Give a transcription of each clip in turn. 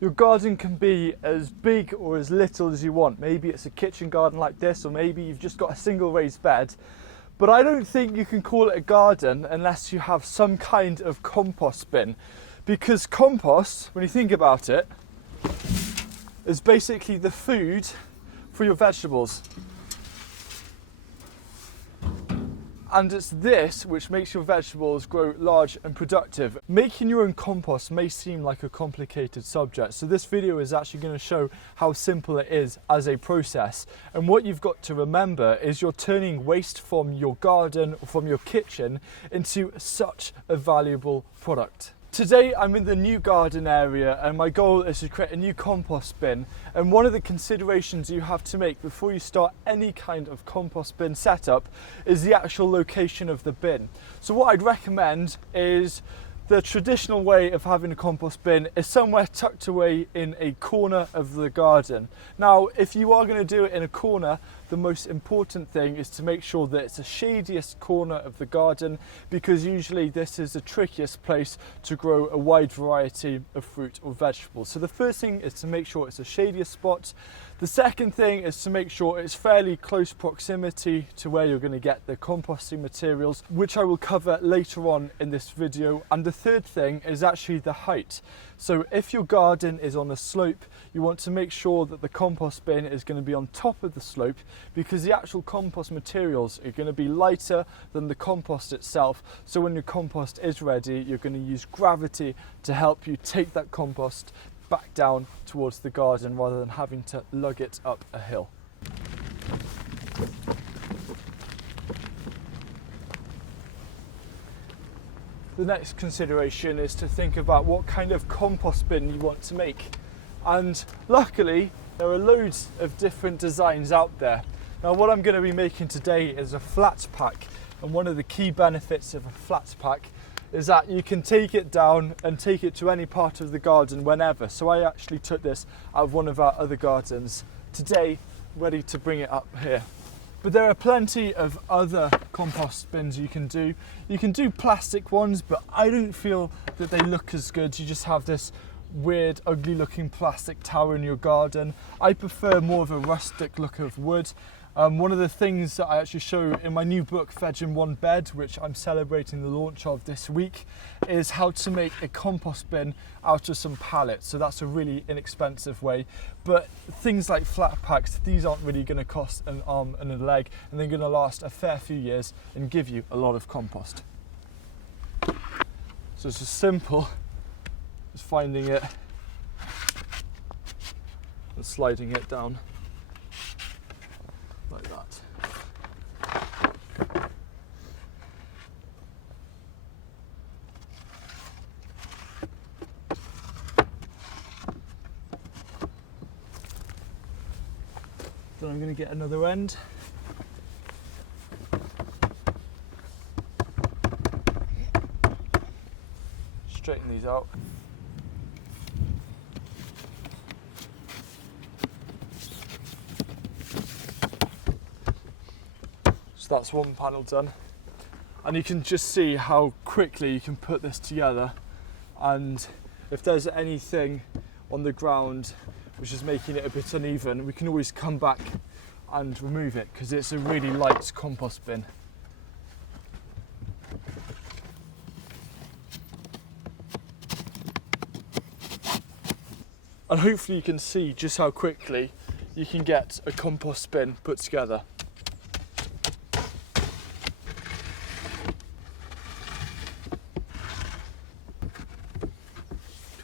Your garden can be as big or as little as you want. Maybe it's a kitchen garden like this, or maybe you've just got a single raised bed. But I don't think you can call it a garden unless you have some kind of compost bin. Because compost, when you think about it, is basically the food for your vegetables. And it's this which makes your vegetables grow large and productive. Making your own compost may seem like a complicated subject, so this video is actually going to show how simple it is as a process. And what you've got to remember is you're turning waste from your garden or from your kitchen into such a valuable product. Today I'm in the new garden area and my goal is to create a new compost bin, and one of the considerations you have to make before you start any kind of compost bin setup is the actual location of the bin. So what I'd recommend is the traditional way of having a compost bin is somewhere tucked away in a corner of the garden. Now, if you are going to do it in a corner, the most important thing is to make sure that it's the shadiest corner of the garden, because usually this is the trickiest place to grow a wide variety of fruit or vegetables. So the first thing is to make sure it's the shadiest spot. The second thing is to make sure it's fairly close proximity to where you're going to get the composting materials, which I will cover later on in this video. And the third thing is actually the height. So if your garden is on a slope, you want to make sure that the compost bin is going to be on top of the slope, because the actual compost materials are going to be lighter than the compost itself. So when your compost is ready, you're going to use gravity to help you take that compost back down towards the garden rather than having to lug it up a hill. The next consideration is to think about what kind of compost bin you want to make. And luckily, there are loads of different designs out there. Now, what I'm going to be making today is a flat pack. And one of the key benefits of a flat pack is that you can take it down and take it to any part of the garden whenever. So I actually took this out of one of our other gardens today, ready to bring it up here. But there are plenty of other compost bins you can do. You can do plastic ones, but I don't feel that they look as good. You just have this weird, ugly looking plastic tower in your garden. I prefer more of a rustic look of wood. One of the things that I actually show in my new book, Veg in One Bed, which I'm celebrating the launch of this week, is how to make a compost bin out of some pallets. So that's a really inexpensive way. But things like flat packs, these aren't really going to cost an arm and a leg, and they're going to last a fair few years and give you a lot of compost. So it's as simple as finding it and sliding it down like that. Then I'm going to get another end. Straighten these out. That's one panel done, and you can just see how quickly you can put this together, and if there's anything on the ground which is making it a bit uneven, we can always come back and remove it, because it's a really light compost bin. And hopefully you can see just how quickly you can get a compost bin put together.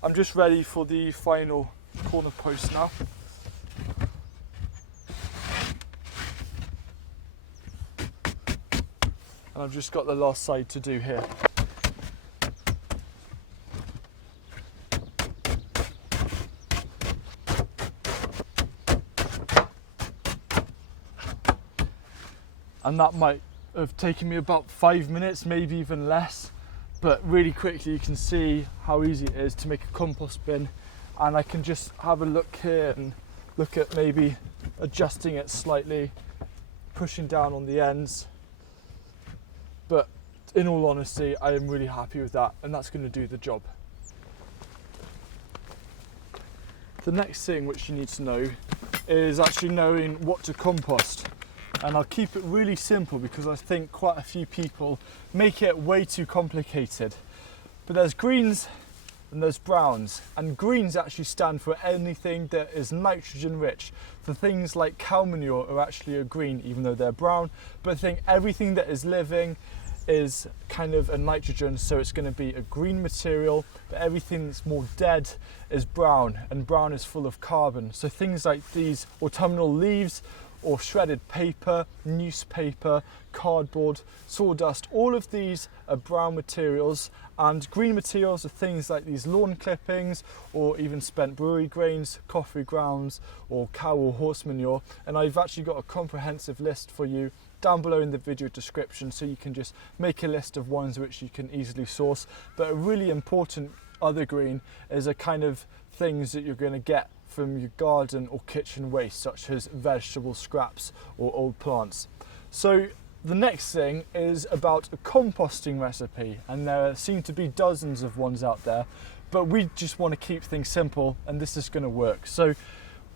I'm just ready for the final corner post now. And I've just got the last side to do here. And that might have taken me about 5 minutes, maybe even less. But really quickly you can see how easy it is to make a compost bin, and I can just have a look here and look at maybe adjusting it slightly, pushing down on the ends. But in all honesty, I am really happy with that, and that's going to do the job. the next thing which you need to know is actually knowing what to compost. And I'll keep it really simple because I think quite a few people make it way too complicated. But there's greens and there's browns, and greens actually stand for anything that is nitrogen rich. For things like cow manure are actually a green even though they're brown, but I think everything that is living is kind of a nitrogen, so it's going to be a green material, but everything that's more dead is brown, and brown is full of carbon. So things like these autumnal leaves or shredded paper, newspaper, cardboard, sawdust, all of these are brown materials, and green materials are things like these lawn clippings or even spent brewery grains, coffee grounds or cow or horse manure. And I've actually got a comprehensive list for you down below in the video description, so you can just make a list of ones which you can easily source. But a really important other green is a kind of things that you're going to get from your garden or kitchen waste, such as vegetable scraps or old plants. So the next thing is about a composting recipe, and there seem to be dozens of ones out there, but we just want to keep things simple, and this is going to work. So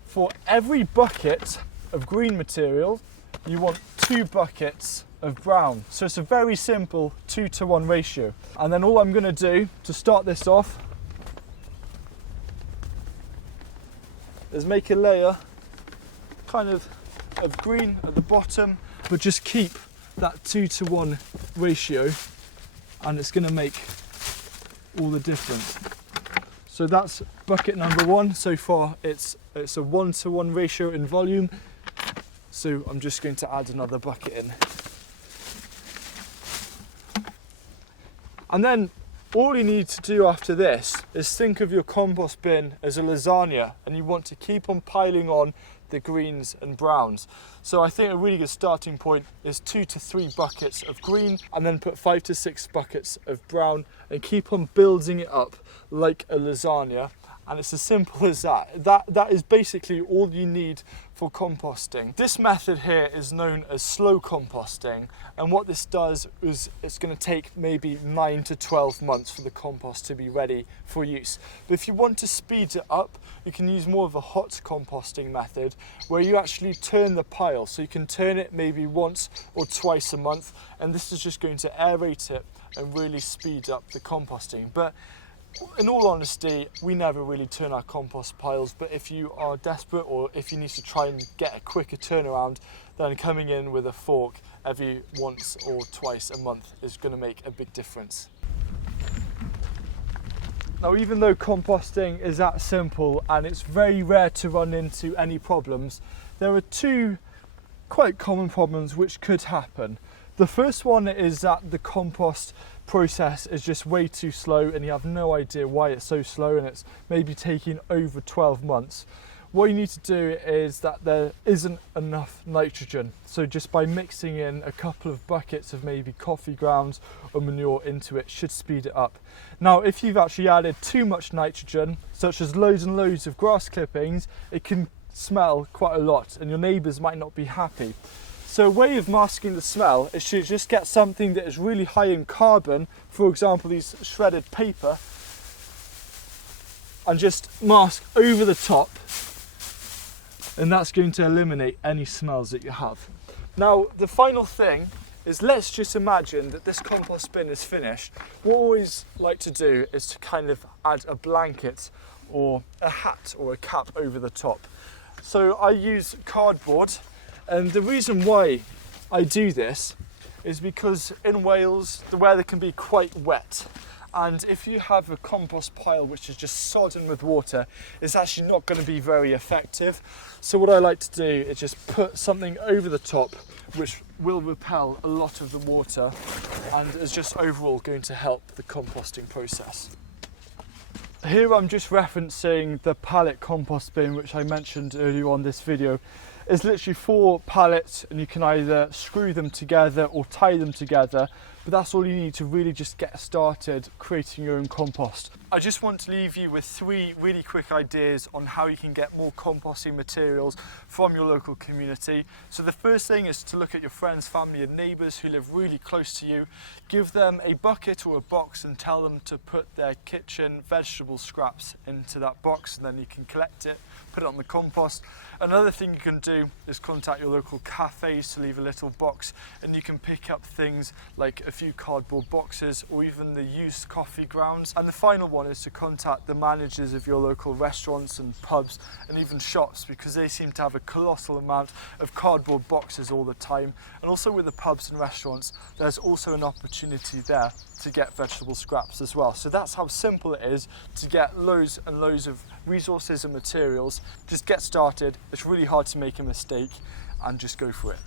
for every bucket of green material, you want 2 buckets of brown. So it's a very simple 2-to-1 ratio. And then all I'm going to do to start this off is make a layer kind of green at the bottom, but just keep that 2-to-1 ratio, and it's going to make all the difference. So that's bucket number 1. So far it's a 1-to-1 ratio in volume. So I'm just going to add another bucket in. And then all you need to do after this is think of your compost bin as a lasagna, and you want to keep on piling on the greens and browns. So I think a really good starting point is 2 to 3 buckets of green, and then put 5 to 6 buckets of brown, and keep on building it up like a lasagna. And it's as simple as that. That is basically all you need for composting. This method here is known as slow composting, and what this does is it's going to take maybe 9 to 12 months for the compost to be ready for use. But if you want to speed it up, you can use more of a hot composting method, where you actually turn the pile. So you can turn it maybe once or twice a month, and this is just going to aerate it and really speed up the composting. But in all honesty, we never really turn our compost piles, but if you are desperate or if you need to try and get a quicker turnaround, then coming in with a fork every once or twice a month is going to make a big difference. Now, even though composting is that simple and it's very rare to run into any problems, there are 2 quite common problems which could happen. The first one is that the compost process is just way too slow, and you have no idea why it's so slow, and it's maybe taking over 12 months. What you need to do is that there isn't enough nitrogen. So just by mixing in a couple of buckets of maybe coffee grounds or manure into it should speed it up. Now, if you've actually added too much nitrogen, such as loads and loads of grass clippings, it can smell quite a lot, and your neighbours might not be happy. So a way of masking the smell is to just get something that is really high in carbon, for example these shredded paper, and just mask over the top, and that's going to eliminate any smells that you have. Now, the final thing is, let's just imagine that this compost bin is finished. What I always like to do is to kind of add a blanket or a hat or a cap over the top. So I use cardboard. And the reason why I do this is because in Wales the weather can be quite wet, and if you have a compost pile which is just sodden with water, it's actually not going to be very effective. So what I like to do is just put something over the top which will repel a lot of the water, and is just overall going to help the composting process. Here I'm just referencing the pallet compost bin which I mentioned earlier on this video. It's literally 4 pallets, and you can either screw them together or tie them together. but that's all you need to really just get started creating your own compost. I just want to leave you with 3 really quick ideas on how you can get more composting materials from your local community. So the first thing is to look at your friends, family and neighbours who live really close to you. Give them a bucket or a box and tell them to put their kitchen vegetable scraps into that box, and then you can collect it, put it on the compost. Another thing you can do is contact your local cafes to leave a little box, and you can pick up things like a few cardboard boxes or even the used coffee grounds. And the final one is to contact the managers of your local restaurants and pubs and even shops, because they seem to have a colossal amount of cardboard boxes all the time. And also with the pubs and restaurants, there's also an opportunity there to get vegetable scraps as well. So that's how simple it is to get loads and loads of resources and materials. Just get started. It's really hard to make a mistake, and just go for it.